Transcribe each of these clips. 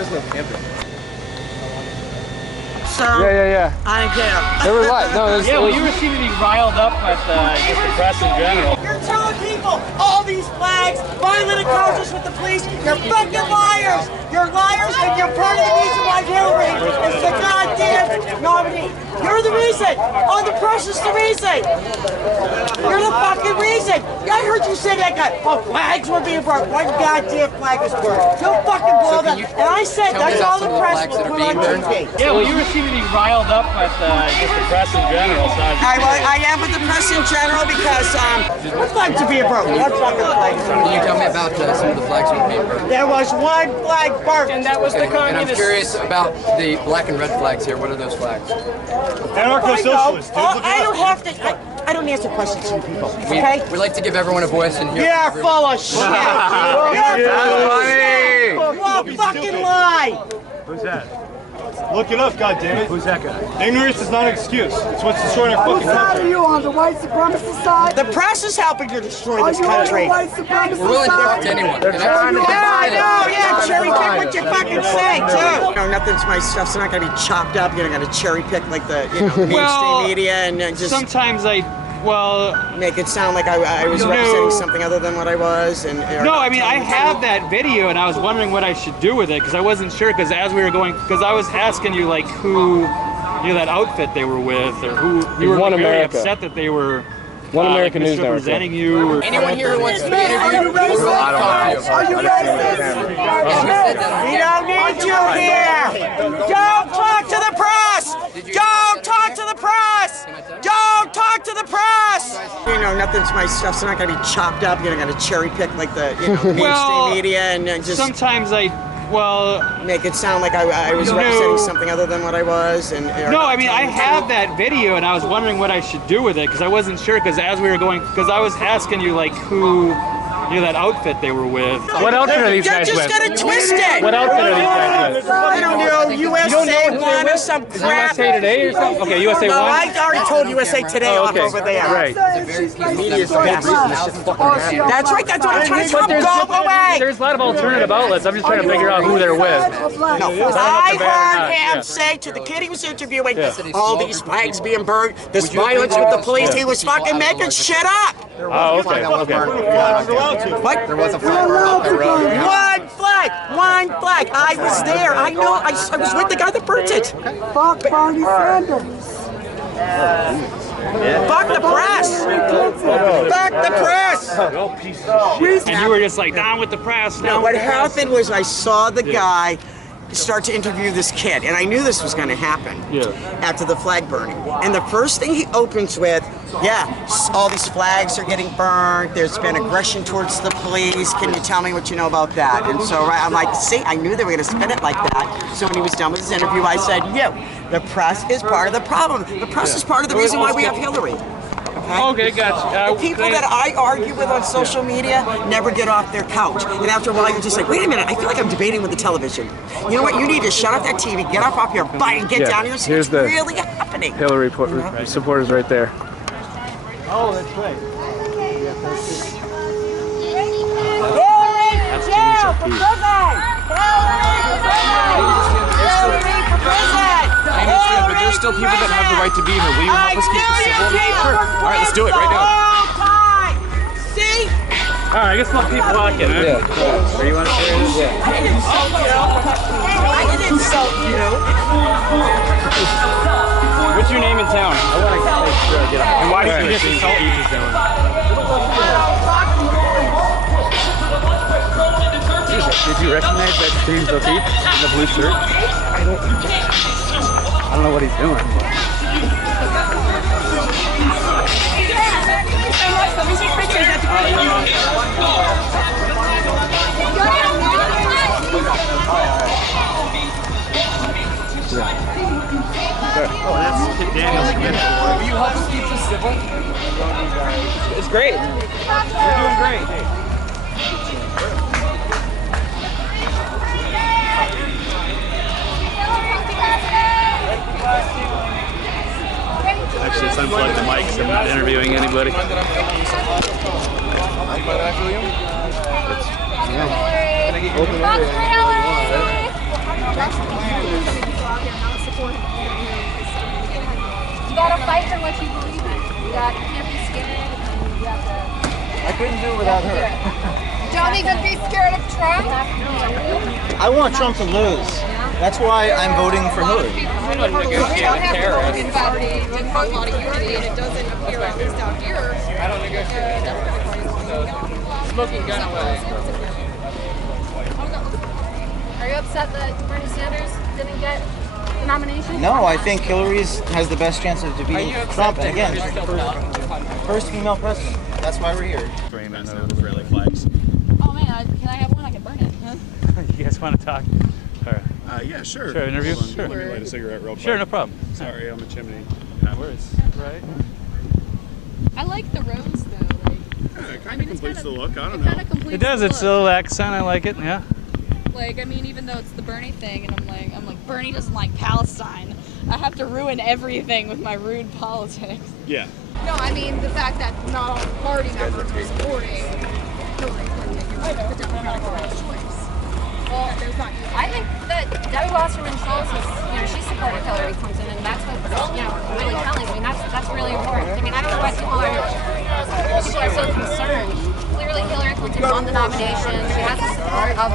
There's no camping. So, Yeah. I don't care. There was like, no, Yeah, well, you seem to be riled up with just the press in general. You're telling people all these flags, violent encounters with the police, you're fucking liars! You're liars and you're part of the reason why Hillary is the goddamn nominee. You're the reason! Oh, the press is the reason! You're the fucking reason! Yeah, I heard you say that guy. Oh, flags were being burned. One goddamn flag was burned. Don't fucking blow that. And I said that's all the press will put on TV. Yeah, well, you seem to be riled up with just the press in general. So I am with the press in general because what flags are being burned? What fucking flags? Can you tell me about some of the flags that were being burned? There was one flag burnt. and that was the And I'm communist. curious about the black and red flags here. What are those flags? Anarcho-socialists, dude. I don't have to. I don't answer questions to you people. Okay? We like to give everyone a voice and hear. You're full of shit. You're full of shit. You fucking lie. Who's that? Look it up, goddammit. Who's that guy? Ignorance is not an excuse. It's what's destroying our fucking Whose side are country. you on? The white supremacist side? The press is helping to destroy this Are you on country. the white supremacist We're willing to talk side? to anyone. Yeah, I know. Yeah, cherry pick what you fucking say too. No, nothing's my stuff's not gonna be chopped up. You're gonna cherry pick like the mainstream media and just Sometimes make it sound like I was representing something other than what I was. And no, I mean, I have that video, and I was wondering what I should do with it, because I wasn't sure, because as we were going, because I was asking you, like, who, that outfit they were with, or who, you were One very America. upset that they were One American News Network. misrepresenting you. Or, Anyone here who wants to be interviewed? Are you racist? we don't need you here. Don't talk to the press. Don't talk to the press. Don't talk to the press. Nothing's my stuff's not gonna be chopped up. You're gonna cherry pick like the mainstream media and just sometimes make it sound like I was representing something other than what I was. And no, I mean, I have that video, and I was wondering what I should do with it, because I wasn't sure, because as we were going, because I was asking you, like, who, that outfit they were with. What outfit are these guys You're with? just gonna twist it. What outfit are these guys with? I don't know, USA One or some crap. USA Today or something? Okay, USA No, One? I already told USA Today on okay. over there. Right. That's right, that's what I'm trying to tell you. Go away. There's a lot of alternative outlets. I'm just trying to figure out who they're with. I heard him say to the kid he was interviewing, all these flags being burned, this violence with the police, he was fucking making shit up. Oh, okay. What? There was a flag up the road. One flag. I was there. I know. I was with the guy that burnt it. Fuck Bernie Sanders. Fuck the press. Fuck the press. And you were just like, down with the press. Now, what happened was I saw the guy start to interview this kid, and I knew this was going to happen after the flag burning. And the first thing he opens with, all these flags are getting burned. There's been aggression towards the police. Can you tell me what you know about that? And so I'm like, see, I knew they were going to spin it like that. So when he was done with his interview, I said, the press is part of the problem. The press is part of the reason why we have Hillary. Okay, gotcha. The people that I argue with on social media never get off their couch. And after a while, you're just like, wait a minute, I feel like I'm debating with the television. You know what? You need to shut off that TV, get off your butt, and get down here and see what's really happening. Hillary supporters right there. Oh, that's right. Hillary for jail for prison! Hillary for prison! I understand, but there's still people that have the right to be here. Will you help us keep this civil? Sure. All right, let's do it right now. See? All right, I guess let people walk in. Yeah. Or you want to share this? I didn't insult you. I didn't insult you. What's your name in town? I want to make sure I get it. And why did you just insult me? Did you recognize that James O'Keefe in the blue shirt? I don't know what he's doing. Oh, that's Daniel's commitment. Will you help us keep this civil? It's great. You're doing great. Actually, it's unplugged the mic, so I'm not interviewing anybody. You gotta fight for what you believe in. You can't be scared. You have to. I couldn't do it without her. Don't even be scared of Trump. I want Trump to lose. That's why I'm voting for Hillary. We don't have a Republican Party with a lot of unity, and it doesn't appear, at least out here. I don't negotiate smoking gun away. Are you upset that Bernie Sanders didn't get the nomination? No, I think Hillary has the best chance of defeating Trump. And again, she's the first female president. That's why we're here. Israeli flags. Oh man, can I have one? I can burn it. You guys want to talk? Or, Yeah, sure. sure, interview? Hold on, Sure. Let me light a cigarette real quick. Sure, no problem. Sorry, I'm a chimney. No worries. Right. I like the rose though. Yeah, it kind of completes the look. I don't know. Completes It does. It's a little accent. I like it. Yeah. Like, I mean, even though it's the Bernie thing, and I'm like, Bernie doesn't like Palestine. I have to ruin everything with my rude politics. Yeah. No, I mean the fact that not all the party members are supporting Hillary Clinton, the Democratic choice. Well, I think that Debbie Wasserman Schultz is, she supported Hillary Clinton, and that's what, really telling. I mean, that's really important. I mean, I don't know why people are so concerned. Clearly, Hillary Clinton won the nomination. She has the support of,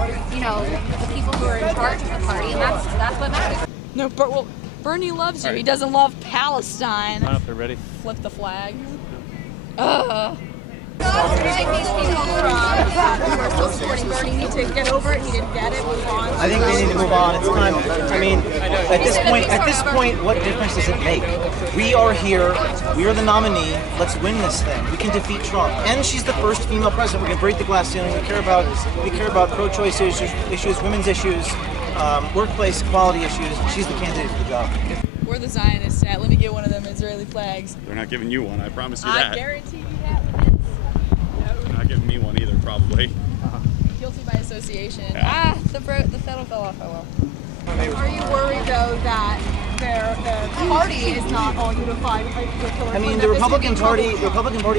the people who are in charge of the party, and that's what matters. No, but Bernie loves you. He doesn't love Palestine. I don't know if they're ready. Flip the flag. Ugh. I think these people who are still supporting Bernie need to get over it. He didn't get it. Move on. I think they need to move on. It's time. I mean, at this point, what difference does it make? We are here. We are the nominee. Let's win this thing. We can defeat Trump. And she's the first female president. We're gonna break the glass ceiling. We care about pro-choice issues, women's issues, workplace equality issues. She's the candidate for the job. We're the Zionists. Let me get one of them Israeli flags. They're not giving you one. I promise you that. I guarantee you that with this. They're not giving me one either, probably. Guilty by association. Yeah. The pedal fell off. Oh well. Are you worried though that their party is not all unified with Hillary? I mean, the Republican Party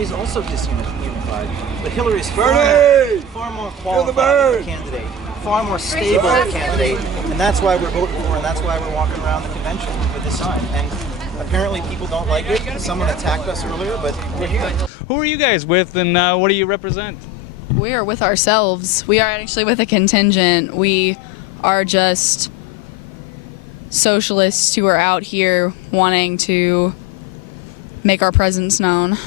is also disunified, but Hillary is far more qualified candidate, far more stable candidate, and that's why we're voting for, and that's why we're walking around the convention with this sign. And apparently, people don't like it. Someone attacked us earlier, but we're here. Who are you guys with, and what do you represent? We are with ourselves. We are actually with a contingent. We are just socialists who are out here wanting to make our presence known.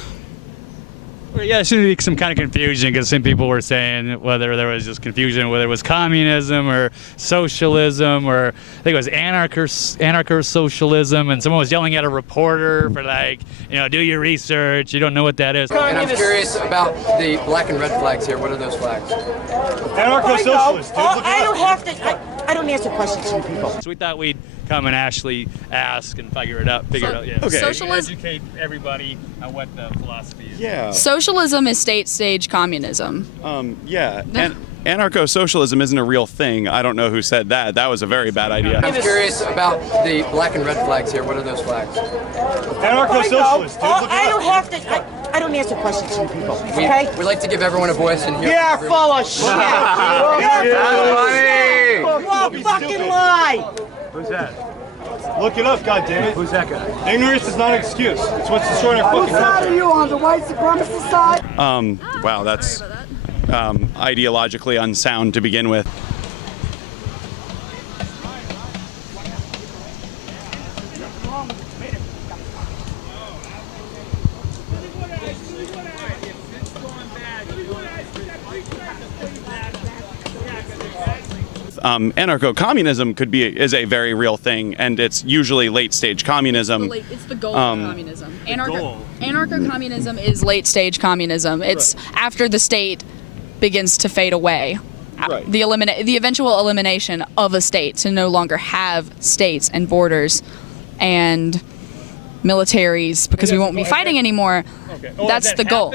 Well, yeah, there should be some kind of confusion because some people were saying whether there was just confusion, whether it was communism or socialism, or I think it was anarcho-socialism, and someone was yelling at a reporter for do your research, you don't know what that is. And I'm curious about the black and red flags here. What are those flags? Anarcho-socialist, dude. I don't answer questions from people. So we thought we'd come and actually ask and figure it out. Yeah. Okay. Socialism. Educate everybody on what the philosophy is. Yeah. Socialism is state-stage communism. Yeah. And anarcho-socialism isn't a real thing. I don't know who said that. That was a very bad idea. I'm curious about the black and red flags here. What are those flags? Anarcho-socialist, dude. I don't answer questions from people. Okay? We like to give everyone a voice and hear. You're full of shit. You fucking lie. Who's that? Look it up, goddammit. Who's that guy? Ignorance is not an excuse. It's what's destroying our Whose fucking side are country. you on, the white supremacist side? Wow, that's ideologically unsound to begin with. Anarcho-communism is a very real thing, and it's usually late-stage communism. It's the goal of communism. Anarcho-communism is late-stage communism. It's after the state begins to fade away. Right. The eventual elimination of a state to no longer have states and borders and militaries because we won't be fighting anymore. Okay. That's the goal.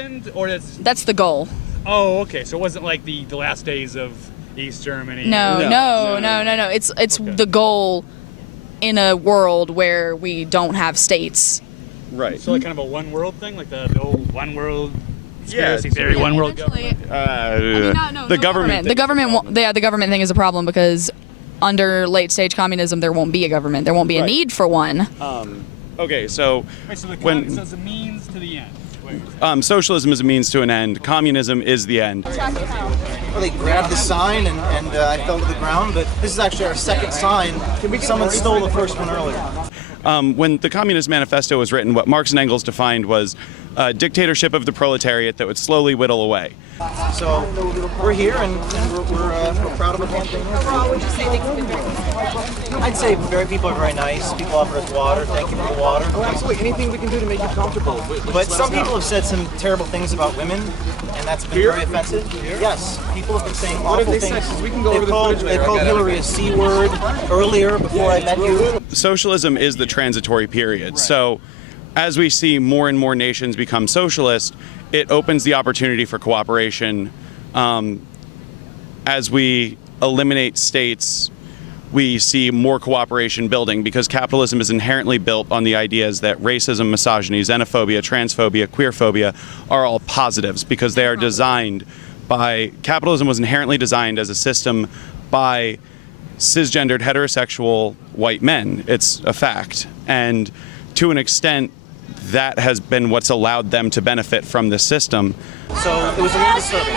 That's the goal. Oh, okay. So it wasn't like the last days of East Germany. No. It's Okay. the goal in a world where we don't have states. Right. So like kind of a one world thing, like the old one world conspiracy Yeah, theory, one world Eventually- government. The government. The government thing is a problem because under late-stage communism, there won't be a government. There won't be a need for one. Okay, so So it's a means to the end. socialism is a means to an end. Communism is the end. Well, they grabbed the sign and I fell to the ground, but this is actually our second sign. Someone stole the first one earlier. When the Communist Manifesto was written, what Marx and Engels defined was a dictatorship of the proletariat that would slowly whittle away. So we're here and we're proud of our campaign. Overall, would you say things have been very peaceful? I'd say people are very nice. People offer us water. Thank you for the water. Absolutely, anything we can do to make you comfortable. But some people have said some terrible things about women, and that's been very offensive. Yes, people have been saying awful things. We can go over They called Hillary a C word earlier before I met you. Socialism is the transitory period. So as we see more and more nations become socialist, it opens the opportunity for cooperation. As we eliminate states, we see more cooperation building because capitalism is inherently built on the ideas that racism, misogyny, xenophobia, transphobia, queerphobia are all positives because they are designed by, capitalism was inherently designed as a system by cisgendered heterosexual white men. It's a fact. And to an extent, that has been what's allowed them to benefit from the system. So it was a little disturbing.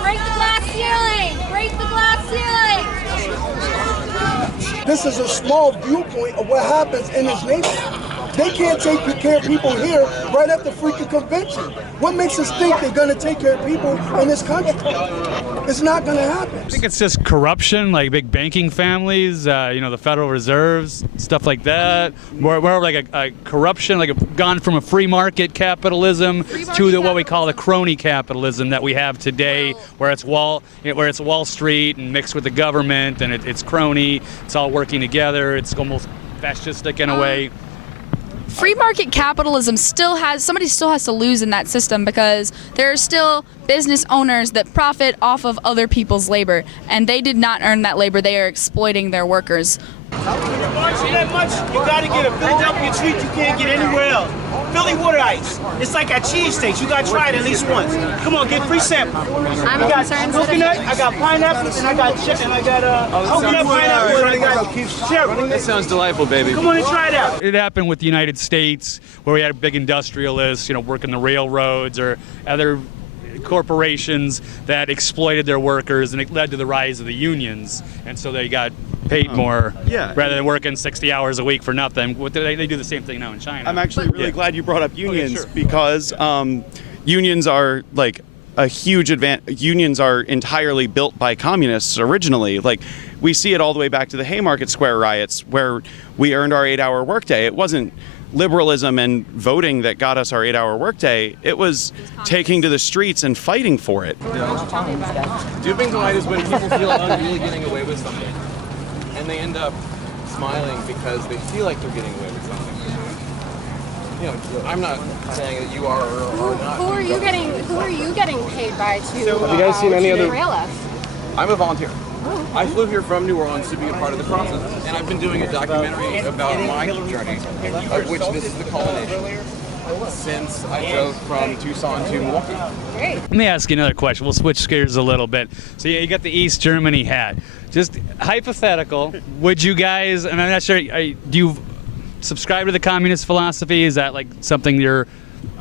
Break the glass ceiling! Break the glass ceiling! This is a small viewpoint of what happens in this nation. They can't take care of people here right at the freaking convention. What makes us think they're going to take care of people in this country? It's not going to happen. I think it's just corruption, like big banking families, the Federal Reserves, stuff like that. More like a corruption, like gone from a free market capitalism to what we call the crony capitalism that we have today, where it's Wall Street and mixed with the government, and it's crony. It's all working together. It's almost fascistic in a way. Free market capitalism somebody still has to lose in that system because there are still business owners that profit off of other people's labor, and they did not earn that labor. They are exploiting their workers. That much, you gotta get a Philadelphia treat you can't get anywhere else. Philly water ice. It's like at cheesesteaks. You gotta try it at least once. Come on, get free sample. I got coconut, I got pineapple, and I got chicken. I got coconut, pineapple, and I got cherry. That sounds delightful, baby. Come on and try it out. It happened with the United States, where we had big industrialists, working the railroads or other corporations that exploited their workers, and it led to the rise of the unions, and so they got paid more rather than working 60 hours a week for nothing. They do the same thing now in China. I'm actually really glad you brought up unions because unions are like a huge advantage. Unions are entirely built by communists originally. Like we see it all the way back to the Haymarket Square riots where we earned our 8-hour workday. It wasn't liberalism and voting that got us our 8-hour workday. It was taking to the streets and fighting for it. Duping delight is when people feel like they're really getting away with something, and they end up smiling because they feel like they're getting away with something. I'm not saying that you are or not. Who are you getting paid by to? Have you guys seen any other? Derail us? I'm a volunteer. I flew here from New Orleans to be a part of the process, and I've been doing a documentary about my journey, of which this is the culmination, since I drove from Tucson to Milwaukee. Great. Let me ask you another question. We'll switch gears a little bit. So you got the East Germany hat. Just hypothetical, would you guys, and I'm not sure, do you subscribe to the communist philosophy? Is that like something you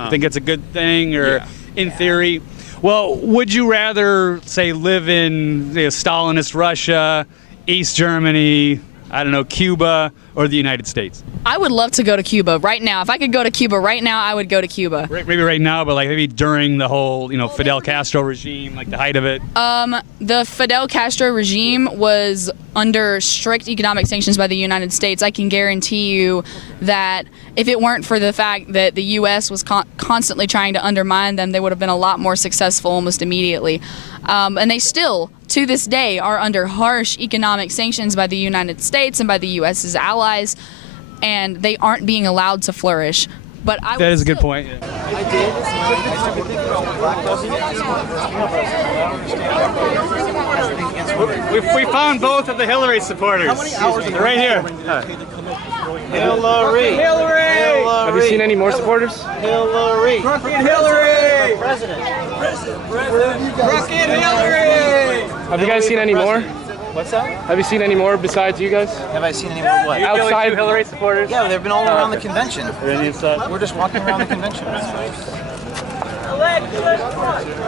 think it's a good thing, or in theory? Well, would you rather, say, live in Stalinist Russia, East Germany, I don't know, Cuba, or the United States? I would love to go to Cuba right now. If I could go to Cuba right now, I would go to Cuba. Maybe right now, but like maybe during the whole, Fidel Castro regime, like the height of it. The Fidel Castro regime was under strict economic sanctions by the United States. I can guarantee you that if it weren't for the fact that the U.S. was constantly trying to undermine them, they would have been a lot more successful almost immediately. And they still, to this day, are under harsh economic sanctions by the United States and by the U.S.'s allies, and they aren't being allowed to flourish. But that is a good point. Yeah. We found both of the Hillary supporters. They're right here. Hillary. Have you seen any more supporters? Hillary. Hillary. President. Hillary. Have you guys seen any more? What's that? Have you seen any more besides you guys? Have I seen any more what? Outside Hillary supporters? Yeah, they've been all around the convention. We're just walking around the convention.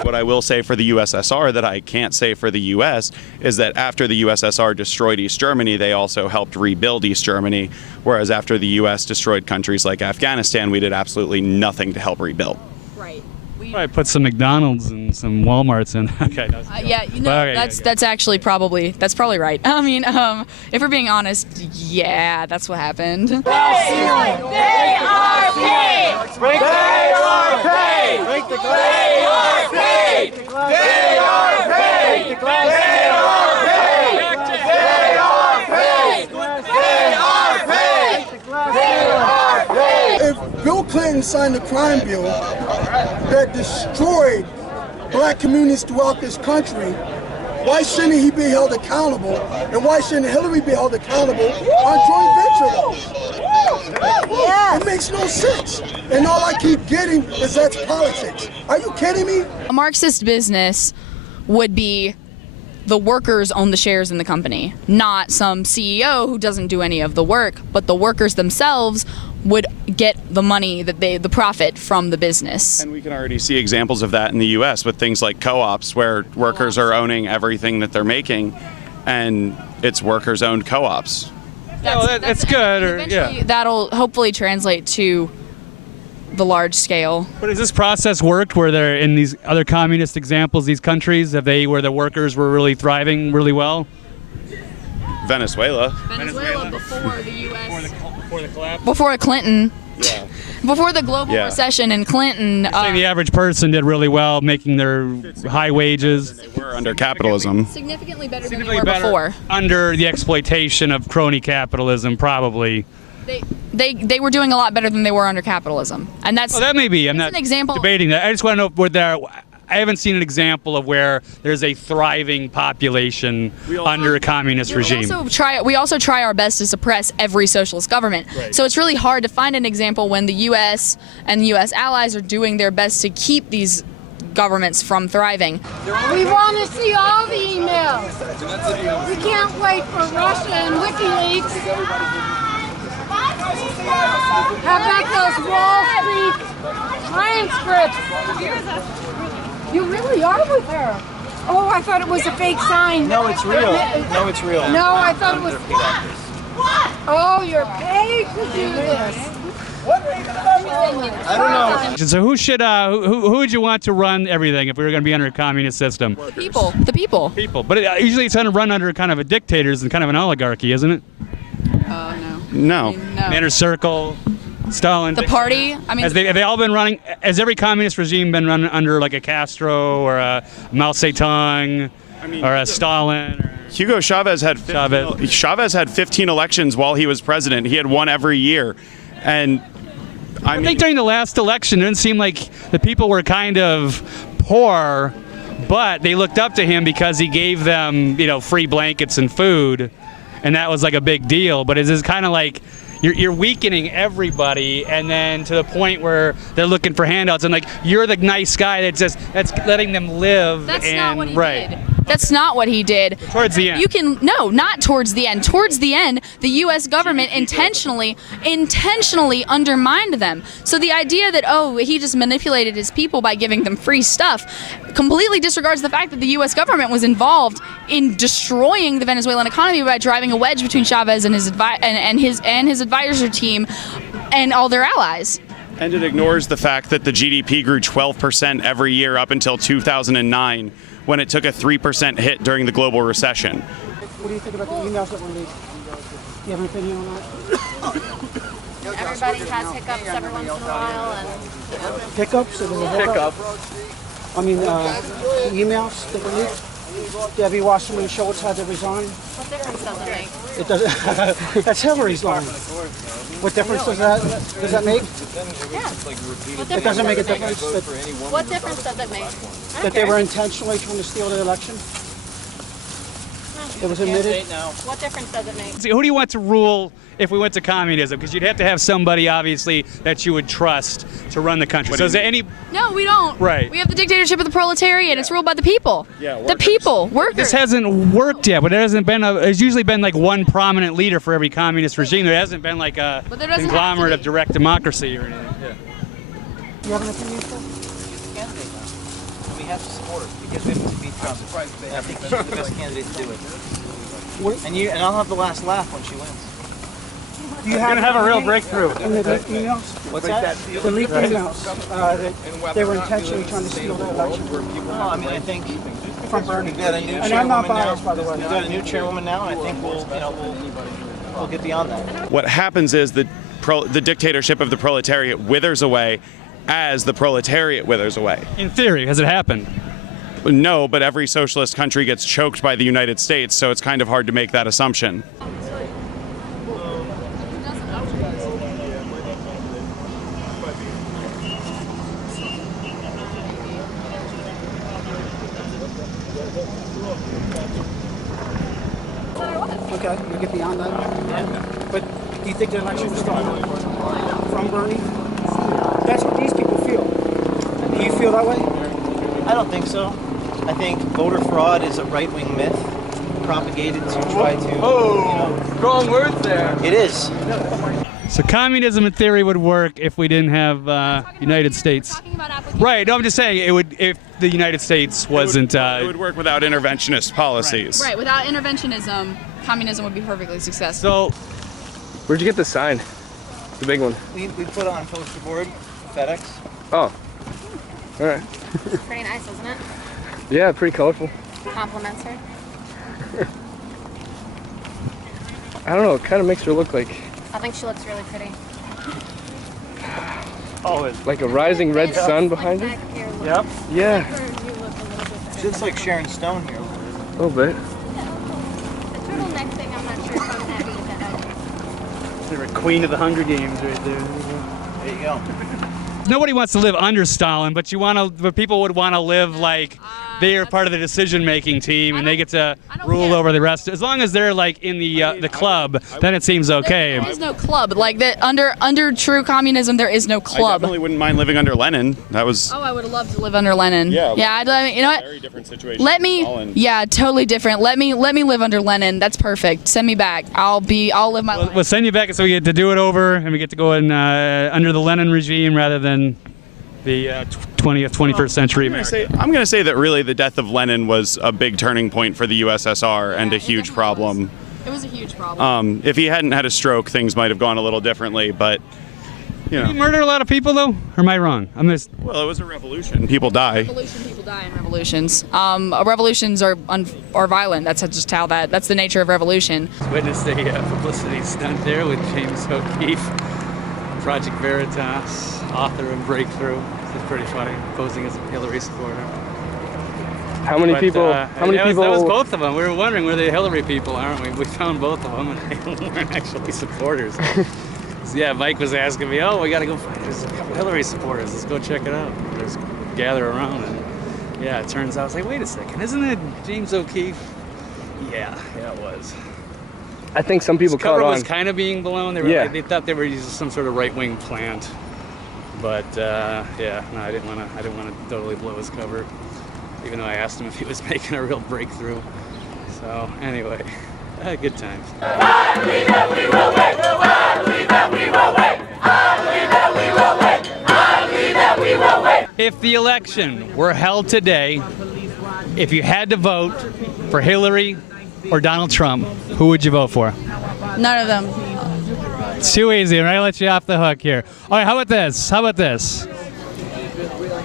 What I will say for the USSR that I can't say for the US is that after the USSR destroyed East Germany, they also helped rebuild East Germany, whereas after the US destroyed countries like Afghanistan, we did absolutely nothing to help rebuild. Right. Probably put some McDonald's and some Walmarts in. Okay. Yeah, you know, that's actually probably right. I mean, if we're being honest, yeah, that's what happened. They are paid! Break the They are paid! Break the glass! They are paid! They are paid! They are paid! They are paid! They are paid! If Bill Clinton signed the crime bill that destroyed black communities throughout this country, why shouldn't he be held accountable? And why shouldn't Hillary be held accountable on joint venture laws? It makes no sense. And all I keep getting is that's politics. Are you kidding me? A Marxist business would be the workers own the shares in the company, not some CEO who doesn't do any of the work, but the workers themselves would get the money that the profit from the business. And we can already see examples of that in the US with things like co-ops where workers are owning everything that they're making, and it's workers owned co-ops. That's good. Eventually, that'll hopefully translate to the large scale. But has this process worked where they're in these other communist examples, these countries, where the workers were really thriving really well? Venezuela before the U.S. Before the collapse? Before Clinton. Yeah. Before the global recession and Clinton. The average person did really well, making their high wages. They were under capitalism. Significantly better than they were before. Under the exploitation of crony capitalism, probably. They were doing a lot better than they were under capitalism, and that's. Oh, that may be. I'm not an example. debating that. I just want to know where I haven't seen an example of where there's a thriving population under a communist regime. We also try our best to suppress every socialist government. Right. So it's really hard to find an example when the U.S. and U.S. allies are doing their best to keep these governments from thriving. We want to see all the emails. We can't wait for Russia and WikiLeaks. How about those Wall Street transcripts? You really are with her. Oh, I thought it was a fake sign. No, it's real. No, it's real. No, I thought it was. Oh, you're paid to do this. I don't know. So who would you want to run everything if we were going to be under a communist system? The people. The people. People. But usually it's going to run under kind of a dictators and kind of an oligarchy, isn't it? No. The inner circle. Stalin. The party. I mean, have they all been running? Has every communist regime been run under like a Castro or a Mao Zedong or a Stalin? Or Hugo Chavez had 15 elections while he was president. He had one every year, and I think during the last election, it didn't seem like the people were kind of poor, but they looked up to him because he gave them, free blankets and food, and that was like a big deal. But it's kind of like. You're weakening everybody, and then to the point where they're looking for handouts, and like you're the nice guy that's letting them live. That's not what he did. That's not what he did. Towards the end. Not towards the end. Towards the end, the U.S. government intentionally undermined them. So the idea that he just manipulated his people by giving them free stuff completely disregards the fact that the U.S. government was involved in destroying the Venezuelan economy by driving a wedge between Chavez and his advisor team and all their allies. And it ignores the fact that the GDP grew 12% every year up until 2009, when it took a 3% hit during the global recession. What do you think about the emails that were leaked? Do you have an opinion on that? Everybody has hiccups every once in a while, and Hiccups? Hiccup. I mean, the emails that were leaked. Debbie Wasserman Schultz had to resign. What difference does it make? It doesn't. That's Hillary's line. What difference does that make? Yeah. It doesn't make a difference. What difference does it make? That they were intentionally trying to steal the election. It was admitted. What difference does it make? So who do you want to rule if we went to communism? Because you'd have to have somebody, obviously, that you would trust to run the country. So is there any... No, we don't. Right. We have the dictatorship of the proletariat. It's ruled by the people. Yeah, the people, workers. This hasn't worked yet, but there hasn't been there's usually been like one prominent leader for every communist regime. There hasn't been like a conglomerate of direct democracy or anything. Yeah. You have an opinion, sir? We have to support her because we have to beat Trump. And I think she's the best candidate to do it. And I'll have the last laugh when she wins. You have gonna have a real breakthrough. In the leaked emails? What's that? The leaked emails. That they were intentionally trying to steal the election. No, I mean, I think from Bernie. we've got a new And I'm not chairwoman biased, now. by the way. We've got a new chairwoman now, and I think we'll get beyond that. What happens is the dictatorship of the proletariat withers away as the proletariat withers away. In theory, has it happened? No, but every socialist country gets choked by the United States, so it's kind of hard to make that assumption. Okay, we'll get beyond that. Yeah. But do you think the election was stolen from Bernie? That's what these people feel. Do you feel that way? I don't think so. I think voter fraud is a right-wing myth propagated to try to. Strong words there. It is. So communism in theory would work if we didn't have United States. Right. No, I'm just saying it would if the United States wasn't. It would work without interventionist policies. Right. Without interventionism, communism would be perfectly successful. So, where'd you get the sign? The big one. We put it on poster board, FedEx. Oh. All right. Pretty nice, isn't it? Yeah, pretty colorful. Compliments her. I don't know. It kind of makes her look like. I think she looks really pretty. Oh, it's like a rising red sun behind her. Yep. Yeah. She looks like Sharon Stone here. A little bit. The turtleneck thing, I'm not sure if I'm happy with that. they're a queen of the Hunger Games right there. There you go. Nobody wants to live under Stalin, but people would want to live like they are part of the decision-making team and they get to rule over the rest. As long as they're like in the club, then it seems okay. There is no club. Like that under true communism, there is no I club. definitely wouldn't mind living under Lenin. That was. Oh, I would have loved to live under Lenin. Yeah. Yeah. You know what? Very different situation. Let me. Stalin. Yeah, totally different. Let me live under Lenin. That's perfect. Send me back. I'll live my life. We'll send you back so we get to do it over and we get to go in under the Lenin regime rather than the 20th, 21st century America. I'm going to say that really the death of Lenin was a big turning point for the USSR and a huge problem. It was a huge problem. If he hadn't had a stroke, things might have gone a little differently, but you know. Did he murder a lot of people though? Or am I wrong? Well, it was a revolution. People die. People die in revolutions. Revolutions are violent. That's just how that's the nature of revolution. Witnessed a publicity stunt there with James O'Keefe, Project Veritas, author of Breakthrough. This is pretty funny, posing as a Hillary supporter. How many people? How many people? That was both of them. We were wondering, were they Hillary people, aren't we? We found both of them, and they weren't actually supporters. So, yeah, Mike was asking me, "Oh, we got to go find there's a couple Hillary supporters. Let's go check it out." Just gather around, and yeah, it turns out I was like, "Wait a second, isn't it James O'Keefe?" Yeah, it was. I think some people His cover caught on. was kind of being blown. They thought they were using some sort of right-wing plant, but yeah, no, I didn't want to totally blow his cover, even though I asked him if he was making a real breakthrough. So anyway, good times. I believe that we will win. I believe that we will win. I believe that we will win. I believe that we will win. If the election were held today, if you had to vote for Hillary or Donald Trump, who would you vote for? None of them. It's too easy. I'm going to let you off the hook here. All right, how about this?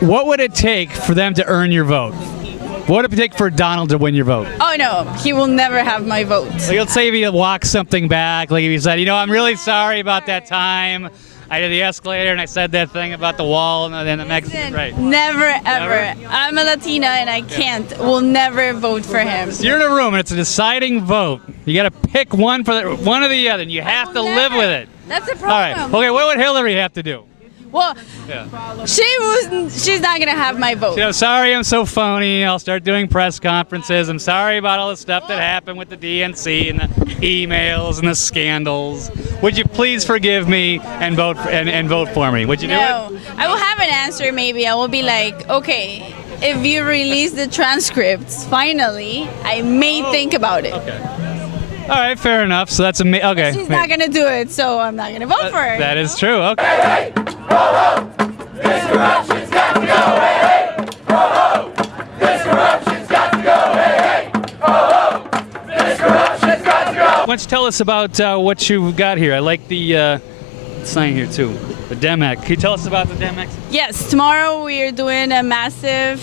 What would it take for them to earn your vote? What would it take for Donald to win your vote? Oh no, he will never have my vote. Like, let's say if he walked something back, like if he said, I'm really sorry about that time. I did the escalator and I said that thing about the wall and then the Mexican, right? Never, ever. I'm a Latina and I can't. Will never vote for him. So you're in a room and it's a deciding vote. You got to pick one or the other, and you have to live with it. That's the All right. problem. Okay, what would Hillary have to do? Well, she's not gonna have my vote. Sorry, I'm so phony. I'll start doing press conferences. I'm sorry about all the stuff that happened with the DNC and the emails and the scandals. Would you please forgive me and vote for me? Would you do it? No, I will have an answer. Maybe I will be like, okay, if you release the transcripts, finally, I may think about it. Okay. All right, fair enough. So that's okay. She's not gonna do it, so I'm not gonna vote for her. That is true. Okay. Hey, hey, ho, ho. This corruption's got to go. Hey, hey, ho, ho. This corruption's got to go. Hey, hey, ho, ho. This corruption's got to go. Why don't you tell us about what you've got here? I like the sign here too. The Demex. Can you tell us about the Demex? Yes, tomorrow we are doing a massive,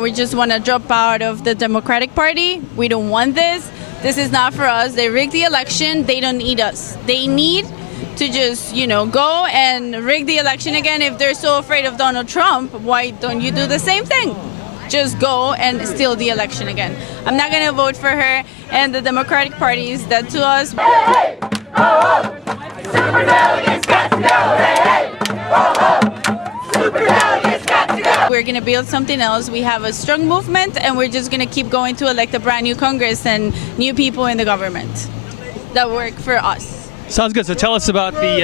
we just want to drop out of the Democratic Party. We don't want this. This is not for us. They rigged the election. They don't need us. They need to just, go and rig the election again. If they're so afraid of Donald Trump, why don't you do the same thing? Just go and steal the election again. I'm not going to vote for her, and the Democratic Party is dead to us. Hey, hey, ho, ho. Super delegates got to go. Hey, hey, ho, ho. Super delegates got to go. We're going to build something else. We have a strong movement, and we're just going to keep going to elect a brand new Congress and new people in the government that work for us. Sounds good. So tell us about the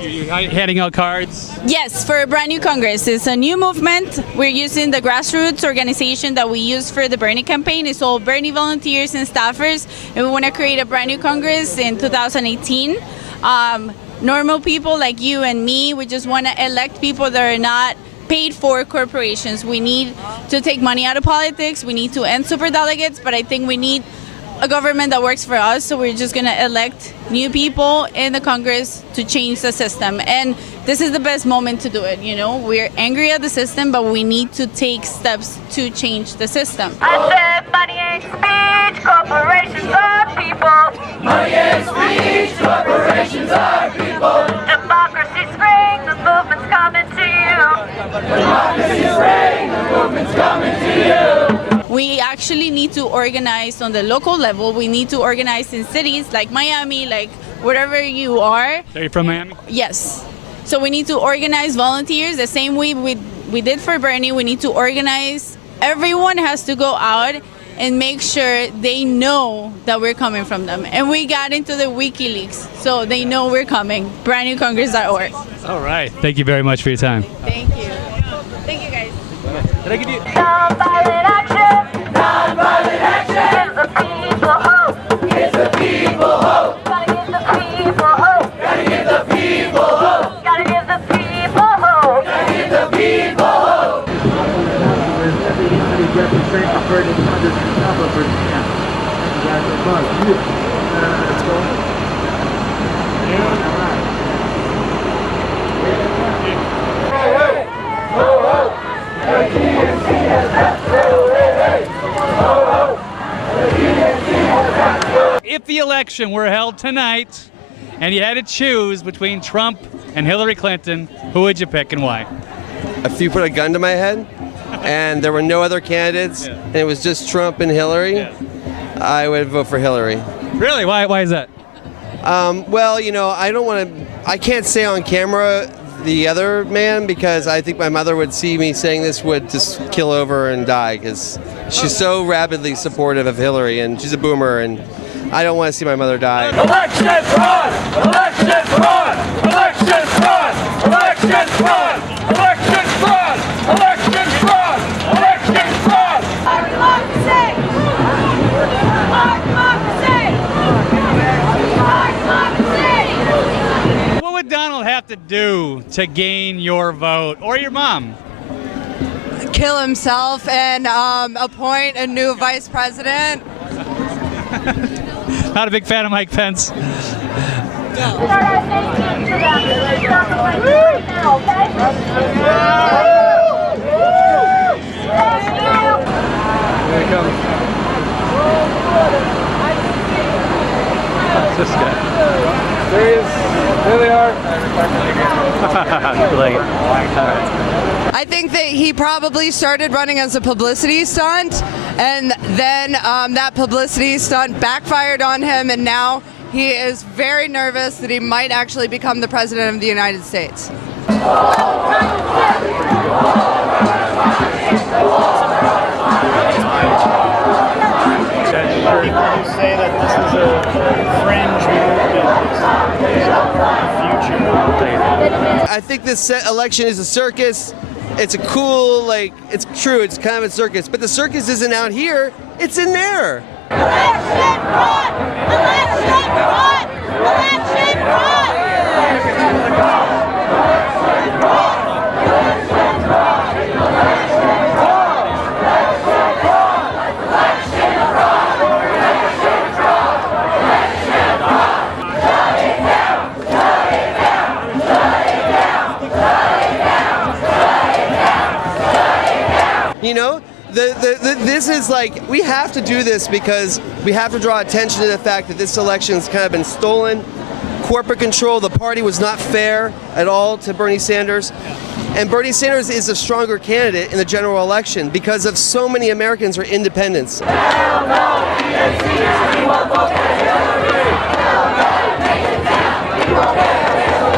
you're handing out cards. Yes, for a brand new Congress. It's a new movement. We're using the grassroots organization that we used for the Bernie campaign. It's all Bernie volunteers and staffers, and we want to create a brand new Congress in 2018. Normal people like you and me, we just want to elect people that are not paid for corporations. We need to take money out of politics. We need to end superdelegates, but I think we need a government that works for us, so we're just going to elect new people in the Congress to change the system. And this is the best moment to do it, We're angry at the system, but we need to take steps to change the system. I said money ain't speech, corporations are people. Money ain't speech, corporations are people. Democracy's free, the movement's coming to you. Democracy's free, the movement's coming to you. We actually need to organize on the local level. We need to organize in cities like Miami, like wherever you are. Are you from Miami? Yes. So we need to organize volunteers the same way we did for Bernie. We need to organize. Everyone has to go out and make sure they know that we're coming from them. And we got into the WikiLeaks, so they know we're coming. BrandNewCongress.org. All right. Thank you very much for your time. Thank you. Thank you, guys. Did I give you? Nonviolent action. Nonviolent action. Gives the people hope. Gives the people hope. Gotta give the people hope. Gotta give the people hope. Gotta give the people hope. Gotta give the people hope. If the election were held tonight and you had to choose between Trump and Hillary Clinton, who would you pick and why? If you put a gun to my head and there were no other candidates and it was just Trump and Hillary, I would vote for Hillary. Really? Why is that? Well, I can't say on camera the other man because I think my mother would see me saying this would just kill over and die because she's so rabidly supportive of Hillary and she's a boomer and I don't want to see my mother die. Election fraud! Election fraud! Election fraud! Election fraud! Election fraud! Election fraud! Election fraud! Our democracy! Our democracy! Our democracy! What would Donald have to do to gain your vote or your mom? Kill himself and appoint a new vice president. Not a big fan of Mike Pence. There he comes. That's this guy. There he is. There they are. I think that he probably started running as a publicity stunt, and then that publicity stunt backfired on him, and now he is very nervous that he might actually become the president of the United States. People say that this is a fringe movement. I think this election is a circus. It's a cool, like, it's true, it's kind of a circus, but the circus isn't out here, it's in there. Election fraud! Election fraud! Election fraud! You know, this is like, we have to do this because we have to draw attention to the fact that this election's kind of been stolen. Corporate control, the party was not fair at all to Bernie Sanders. And Bernie Sanders is a stronger candidate in the general election because of so many Americans are independents. Hell no, DNC, we won't vote for Hillary. Hell no, take it down, we won't get Hillary.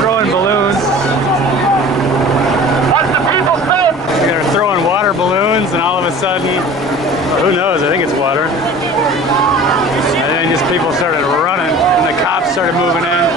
Throwing balloons. What's the people saying? They're throwing water balloons, and all of a sudden, who knows? I think it's water. And then just people started running, and the cops started moving in.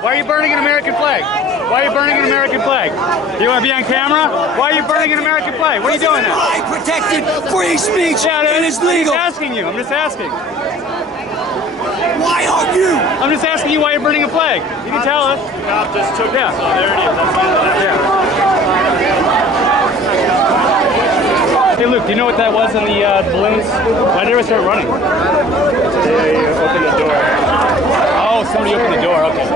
Why are you burning an American flag? Why are you burning an American flag? You want to be on camera? Why are you burning an American flag? What are you doing now? I protected free speech and it's legal. I'm just asking you. I'm just asking. Why aren't you? I'm just asking you why you're burning a flag. You can tell us. The cop just took it, so there it is. Hey Luke, do you know what that was in the balloons? Why did everyone start running? They opened the door. Oh, somebody opened the door, okay.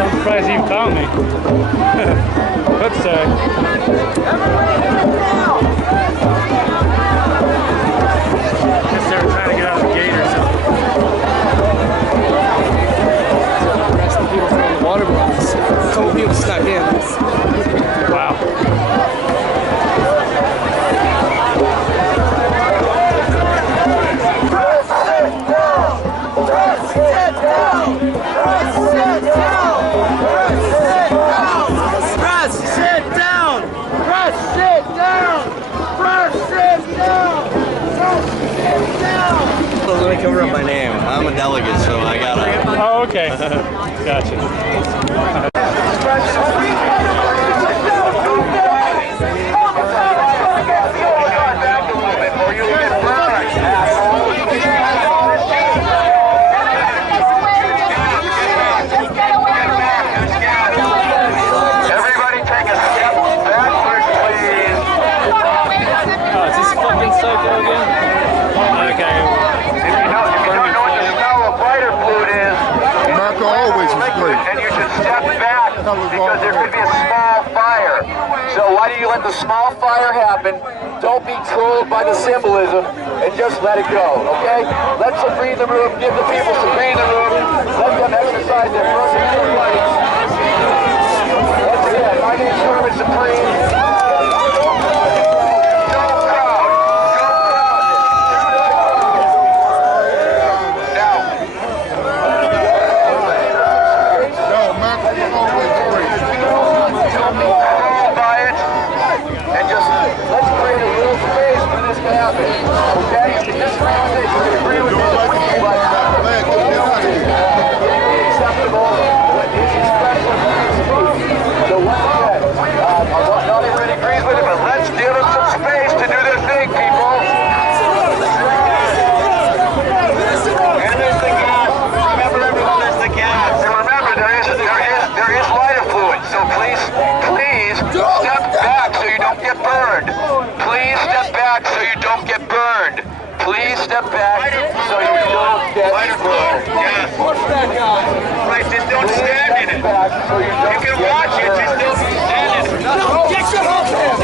I'm surprised you found me. Oops, sorry. Guess they were trying to get out of the gate or something. The rest of the people throwing the water balloons. A couple people snuck in. Wow. Let me cover up my name. I'm a delegate, so I gotta. Oh, okay. Gotcha. Everybody take a step backwards, please. Oh, is this fucking psycho again? Okay. If you don't know what the smell of lighter fluid is, America always was great. and you should step back because there could be a small fire. So why do you let the small fire happen? Don't be trolled by the symbolism and just let it go, okay? Let some breathing room, give the people some breathing room, let them exercise their First Amendment rights. Once again, my name's Herman Supreme. Please step back so you don't get burned. Please step back so you don't get burned. Please step back so you don't get burned. Yes. Push that guy. Right, just don't stand in it. You can watch it, just don't stand in it. No, get your hands.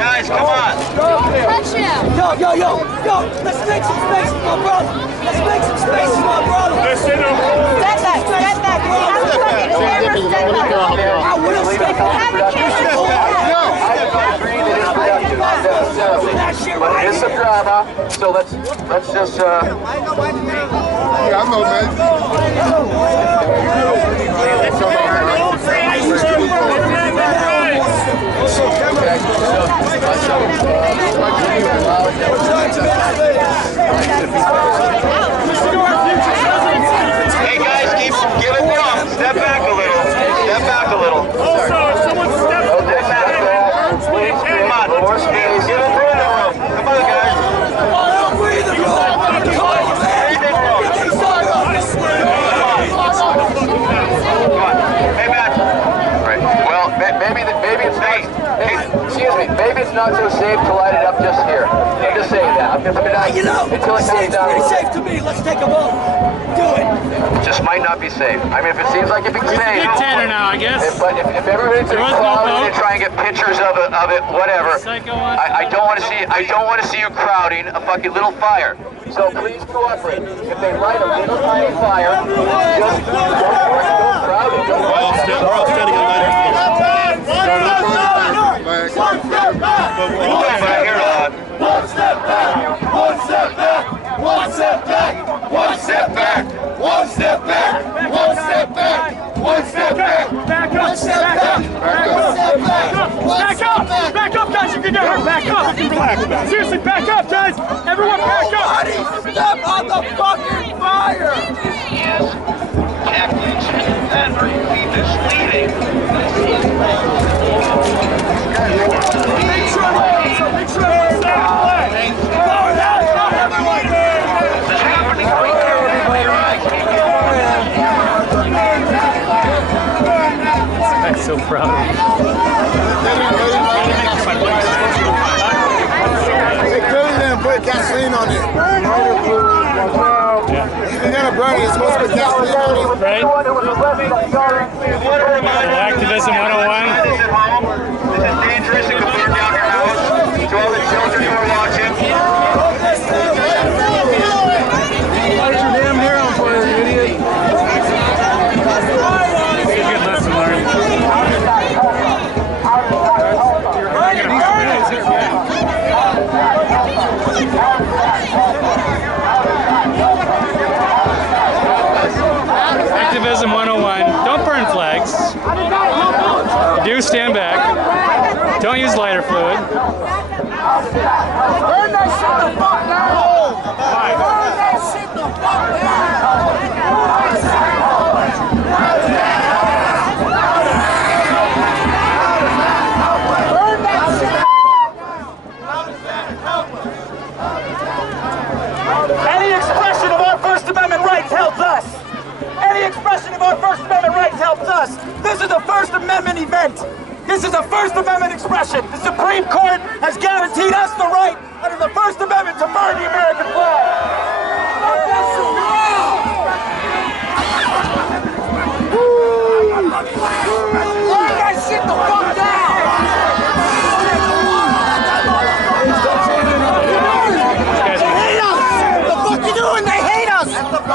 Guys, come on. Touch him. Yo, let's make some space for my brother. Let's make some space for my brother. Step back. I will step back. But it's a drama, so let's just Yeah, I know, Hey guys, give it down. Step back a little. Step back a little. Someone step back. Come on, more space. Give it room. Come on, guys. Hey, Matt. Right. Well, maybe it's nice. Excuse me. Maybe it's not so safe to light it up just here. I'm just saying that. Until it comes down. It's pretty safe to me. Let's take a vote. Do it. Just might not be safe. I mean, if it seems like if it's safe. It's a tanner now, I guess. But if everybody's crowding and trying to get pictures of it, whatever. I don't want to see. I don't want to see you crowding a fucking little fire. So please cooperate. If they light a little tiny fire, just don't crowd it. We're all standing on lighter. One step back. One step back. One step back. One step back. One step back. One step back. One step back. Back up. One step back. Back up. Back up, guys. You can get hurt. Back up. Relax. Seriously, back up, guys. Everyone, back up. Nobody step on the fucking fire. Tactics that be misleading. Make sure I'm so proud of you. They clearly didn't put gasoline on it. If you're gonna burn it, it's supposed to put gasoline on it. Right? Activism 101. This is dangerous. It could burn down your house. To all the children who are watching. Light your damn hair on fire, you idiot. It's a good lesson learned. Activism 101. Don't burn flags. Do stand back. Don't use lighter fluid. burn that shit the fuck down. Burn that shit the fuck Any expression of our First Amendment rights helps us. Any expression of our First Amendment rights helps us. This is a First Amendment event. This is a First Amendment expression. The Supreme Court has guaranteed us the right under the First Amendment to burn the American flag. Burn that shit the fuck down. They hate us. What the fuck you doing? They hate us.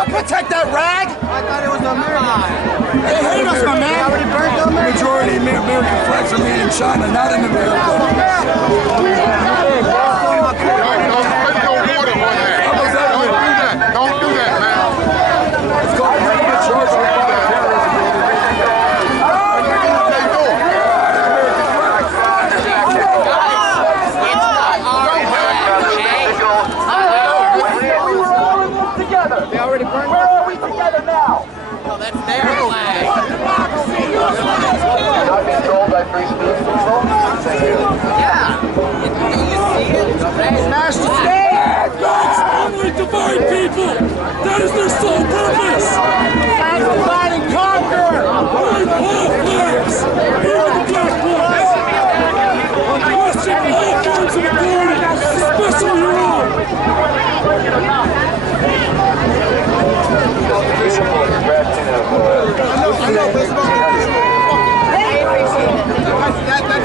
Protect that rag. I thought it was American. They hate us, my man. The majority of American flags are made in China, not in America. Don't do that, man. It's called charge with terrorism. We were all in this together. They already burned. Where are we together now? No, that's their flag. Not being told by free speech people. Yeah. You see it? Smash the stage! Only divide people! That is their sole purpose!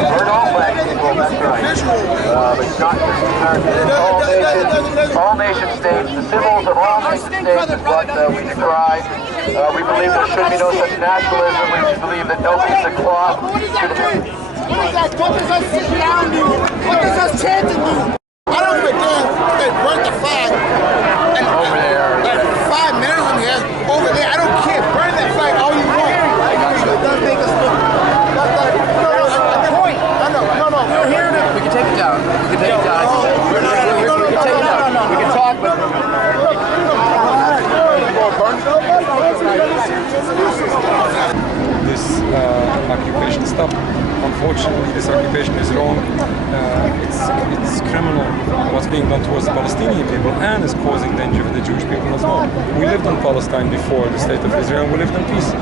We're all black people, that's right. But it's not just America. All nation states, the symbols of all nation states is what we decry. We believe there should be no such nationalism. We believe that no piece of cloth should... What is us sitting down do? What is us chanting do? I don't give a damn if they burn the flag. And over there. 5 minimum here, over there. I don't care. Burn that flag all you want. It does make us look. That's the point. No. We're here to. We can take it down. We can take it down. We can take it down. We can talk, but. This occupation stop. Unfortunately, this occupation is wrong. It's criminal what's being done towards the Palestinian people and is causing danger for the Jewish people as well. We lived in Palestine before the state of Israel and we lived in peace.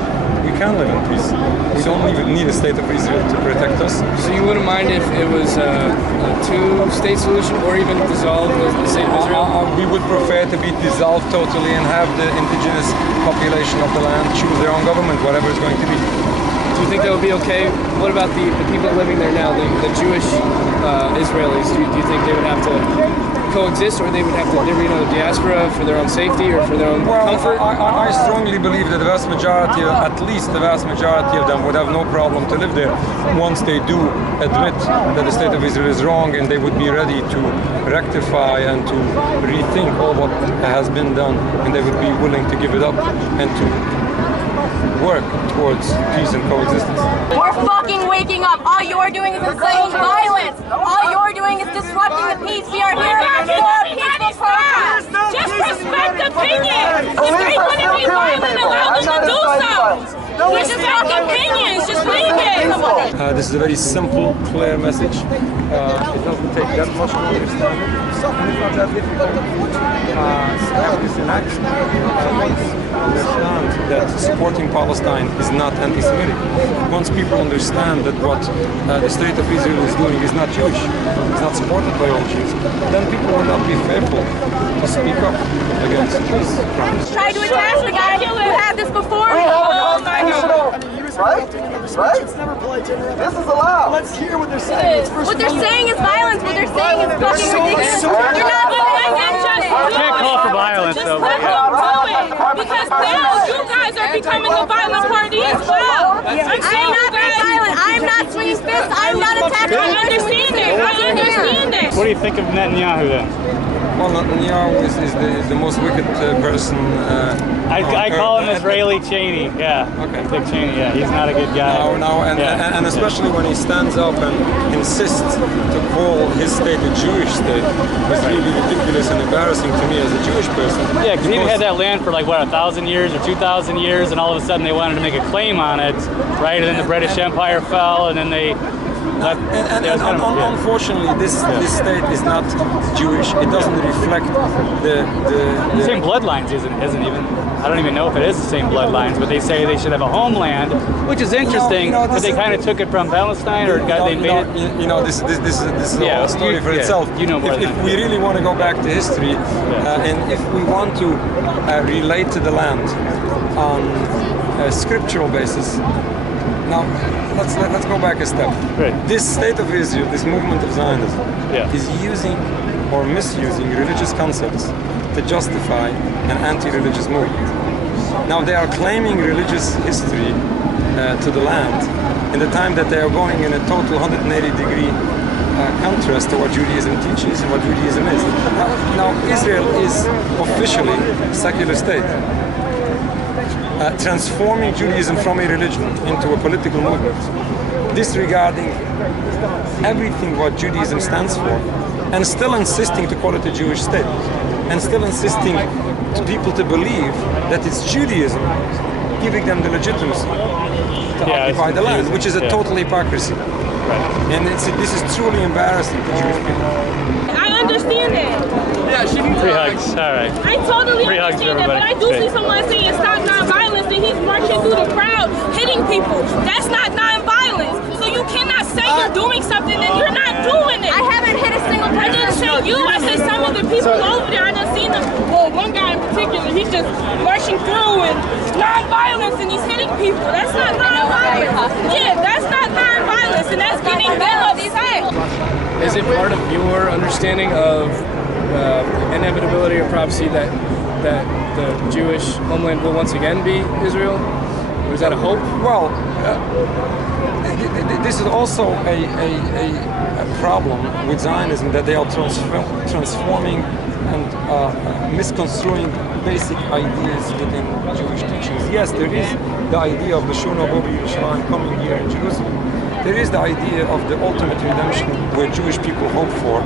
We can live in peace. We don't even need a state of Israel to protect us. So you wouldn't mind if it was a two-state solution or even dissolve the state of Israel? We would prefer to be dissolved totally and have the indigenous population of the land choose their own government, whatever it's going to be. Do you think that would be okay? What about the people living there now, the Jewish Israelis? Do you think they would have to coexist, or they would have to live in the diaspora for their own safety or for their own comfort? I strongly believe that the vast majority, at least the vast majority of them, would have no problem to live there once they do admit that the state of Israel is wrong, and they would be ready to rectify and to rethink all what has been done, and they would be willing to give it up and to work towards peace and coexistence. We're fucking waking up. All you're doing is inciting violence. All you're doing is disrupting the peace. We are here for a peaceful protest. Just respect opinions. If they want to be violent, allow them to do so. We're just talking opinions. Just leave it. This is a very simple, clear message. It doesn't take that much to understand it. And it's not that difficult. Have this enacted. Understand that supporting Palestine is not anti-Semitic. Once people understand that what the state of Israel is doing is not Jewish, it's not supported by all Jews, then people will not be fearful to speak up against these crimes. Tried to attack the guy who had this before. Oh my God. Right? This is allowed. Let's hear what they're saying. What they're saying is violence. What they're saying is fucking ridiculous. You're not doing it. I can't call for violence, though. Because now you guys are becoming the violent party as well. I'm not being violent. I'm not swinging fists. I'm not attacking. I understand it. What do you think of Netanyahu then? Well, Netanyahu is the most wicked person. I call him Israeli Cheney. Yeah. Okay. Dick Cheney. Yeah. He's not a good guy. And especially when he stands up and insists to call his state a Jewish state, it's really ridiculous and embarrassing to me as a Jewish person. Yeah, because he had that land for like what, 1,000 years or 2,000 years, and all of a sudden they wanted to make a claim on it, right? And then the British Empire fell, and then they. Unfortunately, this state is not Jewish. It doesn't reflect the same bloodlines. Isn't even. I don't even know if it is the same bloodlines, but they say they should have a homeland, which is interesting. But they kind of took it from Palestine, or they made it. This is a story for itself. You know more. If we really want to go back to history, and if we want to relate to the land on a scriptural basis. Now, let's go back a step. Right. This state of Israel, this movement of Zionism, is using or misusing religious concepts to justify an anti-religious movement. Now, they are claiming religious history to the land in the time that they are going in a total 180-degree contrast to what Judaism teaches and what Judaism is. Now, Israel is officially a secular state. Transforming Judaism from a religion into a political movement, disregarding everything what Judaism stands for, and still insisting to call it a Jewish state, and still insisting to people to believe that it's Judaism giving them the legitimacy to occupy the land, which is a total hypocrisy. Right. And this is truly embarrassing to Jewish people. I understand that. Yeah, she can 3 hugs. All right. I totally 3 hugs, understand that, but I do see someone saying stop nonviolence, and he's marching through the crowd, hitting people. That's not nonviolence. So you cannot say you're doing something and you're not doing it. I haven't hit a single person. I didn't say you. I said some of the people over there. I done seen them. Well, one guy in particular, he's just marching through and non-violence, and he's hitting people. That's not non-violence. Yeah, that's not non-violence, and that's getting them upset. Is it part of your understanding of inevitability or prophecy that the Jewish homeland will once again be Israel? Or is that a hope? Well, this is also a problem with Zionism, that they are transforming and misconstruing basic ideas within Jewish teachings. Yes, there is the idea of the Shona Bobi Yerushalayim coming here in Jerusalem. There is the idea of the ultimate redemption where Jewish people hope for,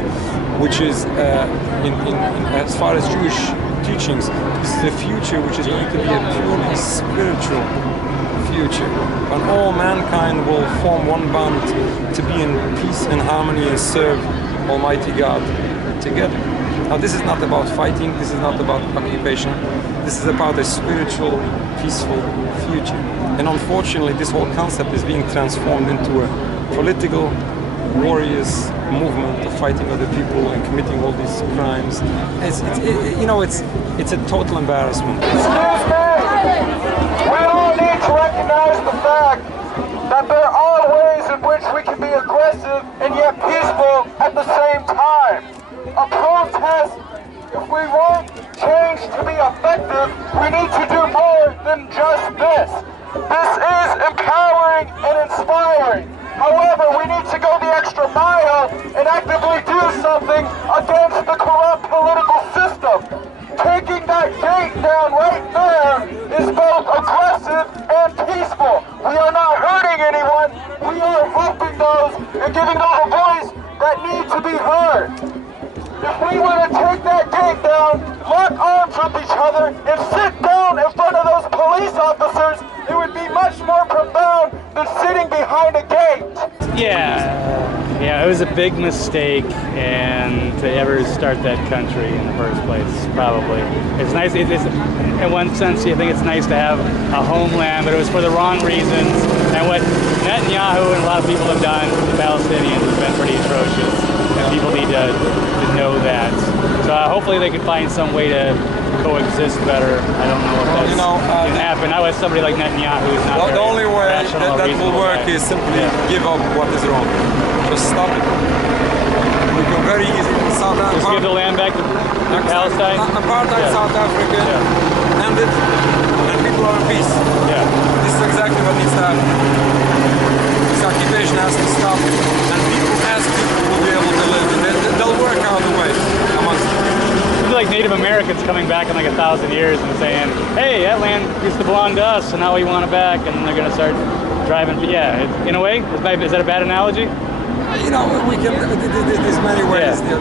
which is, as far as Jewish teachings, this is a future which is going to be a purely spiritual future, when all mankind will form one bond to be in peace and harmony and serve Almighty God together. Now, this is not about fighting, this is not about occupation, this is about a spiritual, peaceful future. And unfortunately, this whole concept is being transformed into a political, warriors movement of fighting other people and committing all these crimes. It's a total embarrassment. We all need to recognize the fact that there are ways in which we can be aggressive and yet peaceful at the same time. A protest, if we want change to be effective, we need to do more than just this. This is empowering and inspiring. However, we need to go the extra mile and actively do something against the corrupt political system. Taking that gate down right there is both aggressive and peaceful. We are not hurting anyone. We are helping those and giving those a voice that need to be heard. If we were to take that gate down, lock arms with each other, and sit down in front of those police officers, it would be much more profound than sitting behind a gate. Yeah, it was a big mistake, and to ever start that country in the first place, probably. It's nice, in one sense, you think it's nice to have a homeland, but it was for the wrong reasons. And what Netanyahu and a lot of people have done to the Palestinians has been pretty atrocious, and people need to know that. So hopefully they can find some way to coexist better. I don't know if that's can happen. Not with somebody like Netanyahu who's not the only way that will work is simply give up what is wrong. Just stop it. We can very easily Just give the land back to Palestine. Apartheid South Africa ended, and people are in peace. Yeah. This is exactly what needs to happen. This occupation has to stop, and people as people will be able to live, and they'll work out the way amongst them. It'd be like Native Americans coming back in like 1,000 years and saying, "Hey, that land used to belong to us, and now we want it back," and then they're going to start driving. Yeah, in a way, is that a bad analogy? We can. There's many ways to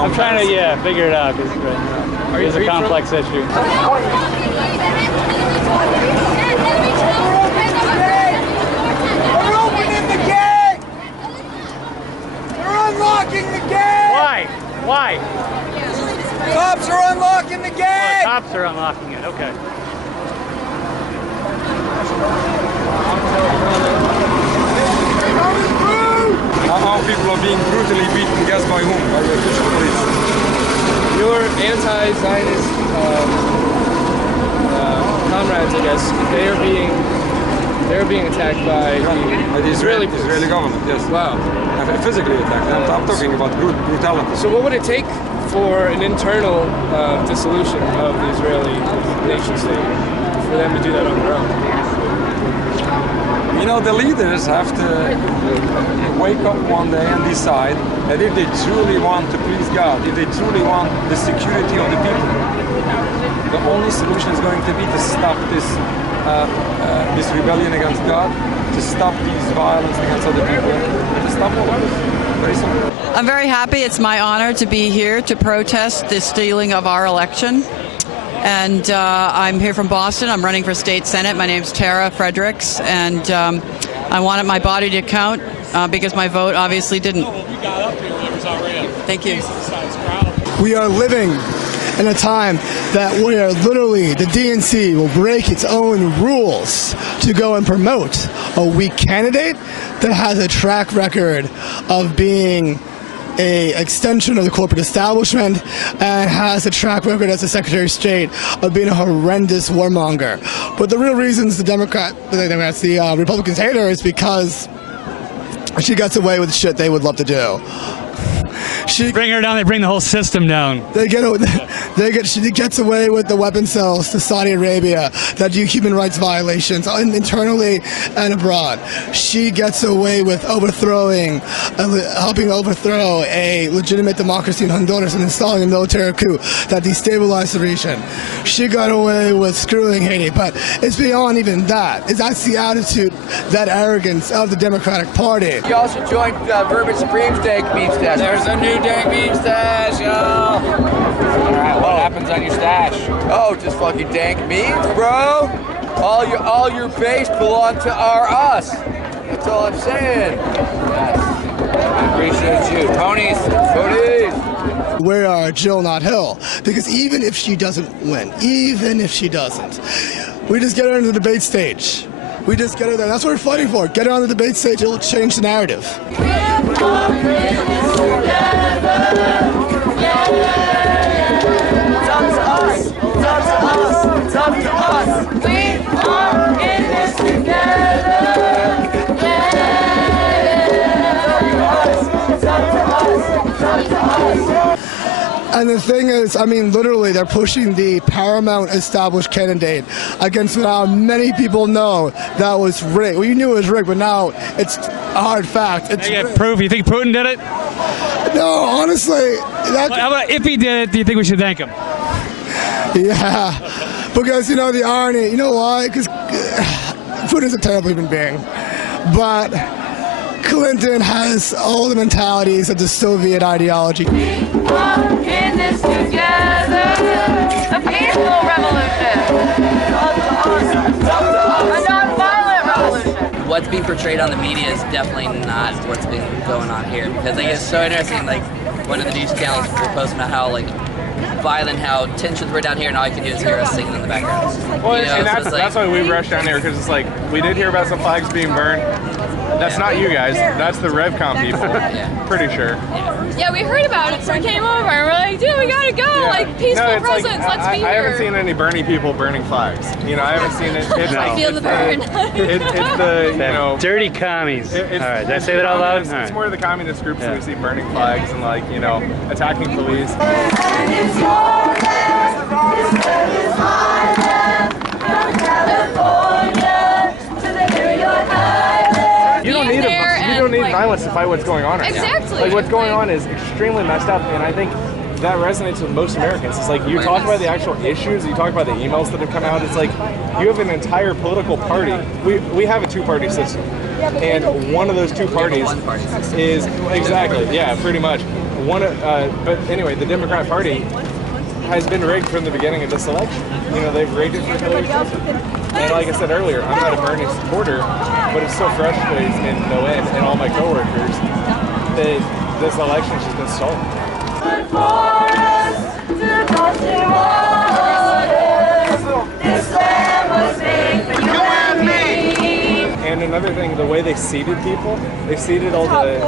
I'm trying to figure it out because it's a complex issue. They're opening the gate! They're unlocking the gate! Why? Cops are unlocking the gate! Cops are unlocking it. Okay. Our people are being brutally beaten. Guess by whom? By the official police. Your anti-Zionist comrades, I guess, they're being attacked by the Israeli government. Yes. Wow. Physically attacked. I'm talking about brutality. So what would it take for an internal dissolution of the Israeli nation state for them to do that on their own? The leaders have to wake up one day and decide that if they truly want to please God, if they truly want the security of the people, the only solution is going to be to stop this rebellion against God, to stop these violence against other people, and to stop all of this. Very simple. I'm very happy. It's my honor to be here to protest the stealing of our election. And I'm here from Boston. I'm running for state senate. My name's Tara Fredericks, and I wanted my body to count because my vote obviously didn't. Thank you. We are living in a time that where literally the DNC will break its own rules to go and promote a weak candidate that has a track record of being a extension of the corporate establishment and has a track record as a Secretary of State of being a horrendous warmonger. But the real reasons the Republicans hate her is because she gets away with shit they would love to do. Bring her down, they bring the whole system down. She gets away with the weapon sales to Saudi Arabia that do human rights violations internally and abroad. She gets away with helping overthrow a legitimate democracy in Honduras and installing a military coup that destabilized the region. She got away with screwing Haiti, but it's beyond even that. That's the attitude, that arrogance of the Democratic Party. You also joined Bourbon Supreme's Dank Meme Stash. There's a new Dank Meme Stash, yo! Alright, what happens on your stash? Oh, just fucking dank memes, bro! All your base belong to us. That's all I'm saying. Yes. I appreciate you. Ponies! We are Jill, not Hill. Because even if she doesn't win, we just get her into the debate stage. We just get her there. That's what we're fighting for. Get her on the debate stage. It'll change the narrative. It's up to us. It's up to us. It's up to us. We are in this together. It's up to us. It's up to us. And the thing is, I mean, literally, they're pushing the paramount established candidate against now many people know that was rigged. Well, you knew it was rigged, but now it's a hard fact. It's proof. You think Putin did it? No, honestly. How about if he did it, do you think we should thank him? Yeah, because, the irony, you know why? Because Putin's a terrible human being. But Clinton has all the mentalities of the Soviet ideology. We are in this together. A peaceful revolution. A non-violent revolution. What's being portrayed on the media is definitely not what's been going on here. Because it's so interesting, like one of the news channels were posting about how violent, how tensions were down here, and all you can do is hear us singing in the background. Well, and that's why we rushed down here, because it's like, we did hear about some flags being burned. That's not you guys, that's the RevCom people. Pretty sure. Yeah, we heard about it, so we came over and we're like, dude, we gotta go, peaceful presence, let's be here. I haven't seen any Bernie people burning flags. I haven't seen it. I feel the burn. It's the, dirty commies. All right, did I say that out loud? It's more of the communist groups that we see burning flags and attacking police. You don't need violence to fight what's going on right now. Exactly. What's going on is extremely messed up, and I think that resonates with most Americans. It's like, you talk about the actual issues, you talk about the emails that have come out, it's like, you have an entire political party. We have a two-party system, and one of those two parties is, exactly, yeah, pretty much. But anyway, the Democrat Party has been rigged from the beginning of this election. They've rigged it for Hillary Clinton. And like I said earlier, I'm not a Bernie supporter, but it still frustrates me to no end, and all my coworkers, that this election's just been stolen. And another thing, the way they seated people, they seated all the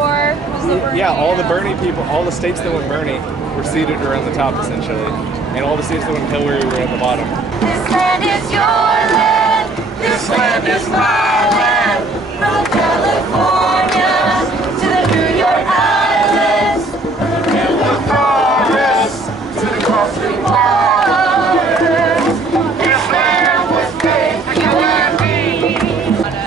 Bernie people, all the states that went Bernie were seated around the top essentially, and all the states that went Hillary were at the bottom. This land is your land. This land is my land. From California to the New York Islands, from the river forest to the coastal waters. This land was made for you and me.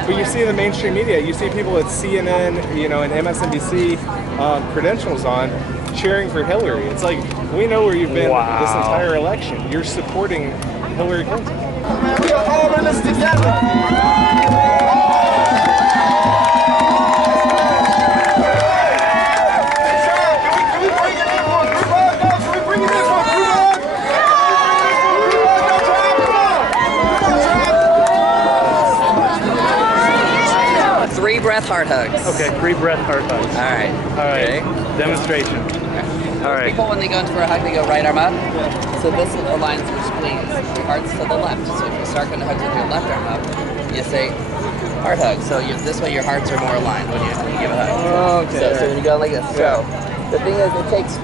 But you see the mainstream media, you see people at CNN, and MSNBC credentials on, cheering for Hillary. It's like, we know where you've been this entire election. You're supporting Hillary Clinton. We are all in this together. Can we bring it in for a group hug? Can we bring it in for a group hug? 3 breath heart hugs. Okay, 3 breath heart hugs. All right. Okay. Demonstration. All right. People, when they go in for a hug, they go right arm up. So this aligns your spleens. Your heart's to the left. So if you start going to hug with your left arm up, you say heart hug. So this way your hearts are more aligned when you give a hug. Oh, okay. So when you go like this. Yeah. So The thing is, it takes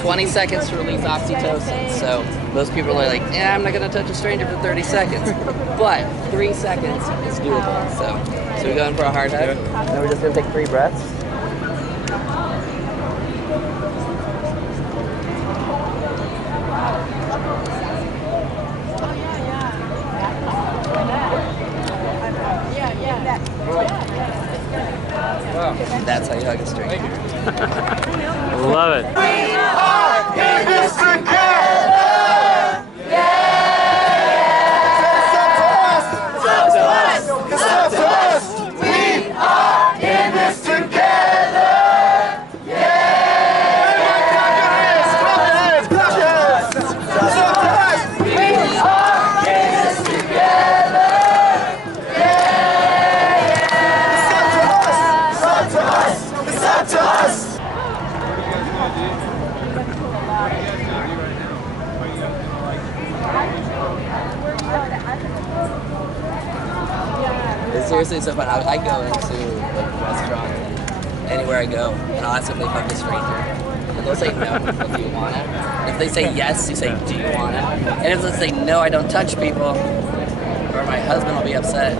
20 seconds to release oxytocin, so most people are like, yeah, I'm not gonna touch a stranger for 30 seconds. But 3 seconds is doable, so we go in for a hard hug, and we're just gonna take 3 breaths. That's how you hug a stranger. Love it. We are in this together. Yeah. It's up to us. It's up to us. We are in this together. Yeah. Clap your hands. Clap your hands. Clap your hands. It's up to us. We are in this together. Yeah. It's up to us. It's up to us. It's up to us. It's seriously so fun. I go into like a restaurant, anywhere I go, and I'll ask if they fuck a stranger. And they'll say no, well, do you want it? If they say yes, you say, do you want it? And if they say no, I don't touch people, or my husband will be upset.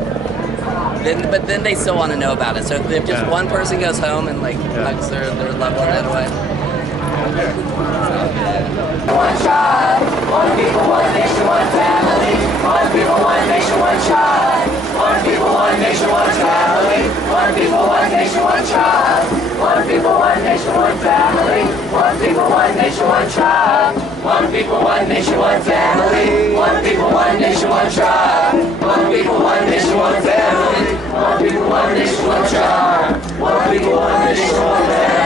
But then they still want to know about it. So if just one person goes home and like hugs their loved one that way. One tribe, one people, one nation, one family. One people, one nation, one tribe. One people, one nation, one family. One people, one nation, one tribe. One people, one nation, one family. One people, one nation, one tribe. One people, one nation, one family. One people, one nation, one tribe. One people, one nation, one family. One people, one nation, one tribe. One people, one nation, one family.